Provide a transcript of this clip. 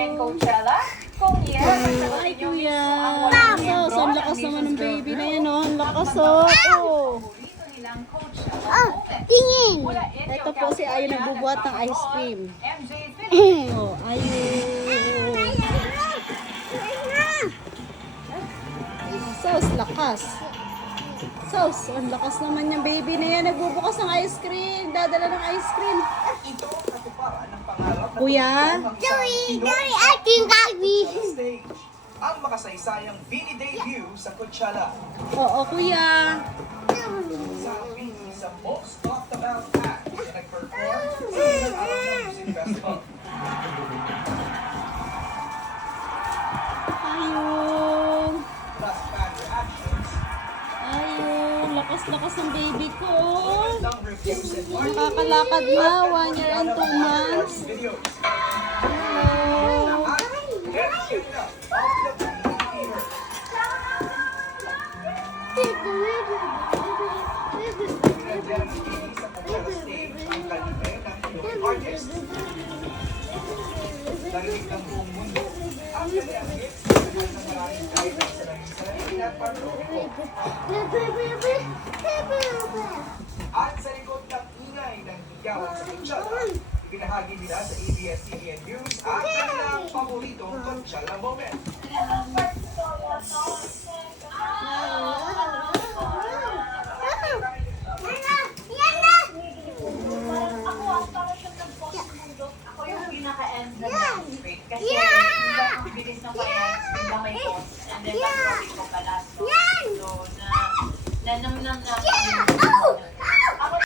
in Coachella. Kung yes, Ay, kuya. So, ang lakas naman ng baby na yan, oh. Ang lakas, oh. paborito nilang Coachella moment. Tingin! Mula Indio, Ito po si Ayu nagbubuhat ng ice cream. MJ Philippines. Oh, Ayu. Sos, lakas. Sos, ang lakas naman yung baby na yan. Nagbubukas ng ice cream. Dadala ng ice cream. Ito ang katuparan ng pangarap na Kuya? Dari, ating kami! stage. Ang makasaysayang Vini debut sa Coachella. Oo, kuya. Sa Vini sa most talked about act na nag-perform sa Alam Music Festival. Ayun. Plus fan reactions, Ayun. Lakas-lakas ng baby ko. ng reviews and marketing Nakakalakad na. 1 year and 2 months. videos. Hello. At let's check it out. All the Vini theater. Pinagyan ni Vini sa Coachella stage ang kalime ng Pinoy artist. Narinig ng buong mundo ang kanyang hits sa ng maraming guidance sa naging sarili at parloriko. At sa likod ng ingay ng higawan sa Coachella, binahagi nila sa ABS-CBN News ang kanilang paboritong Coachella moment.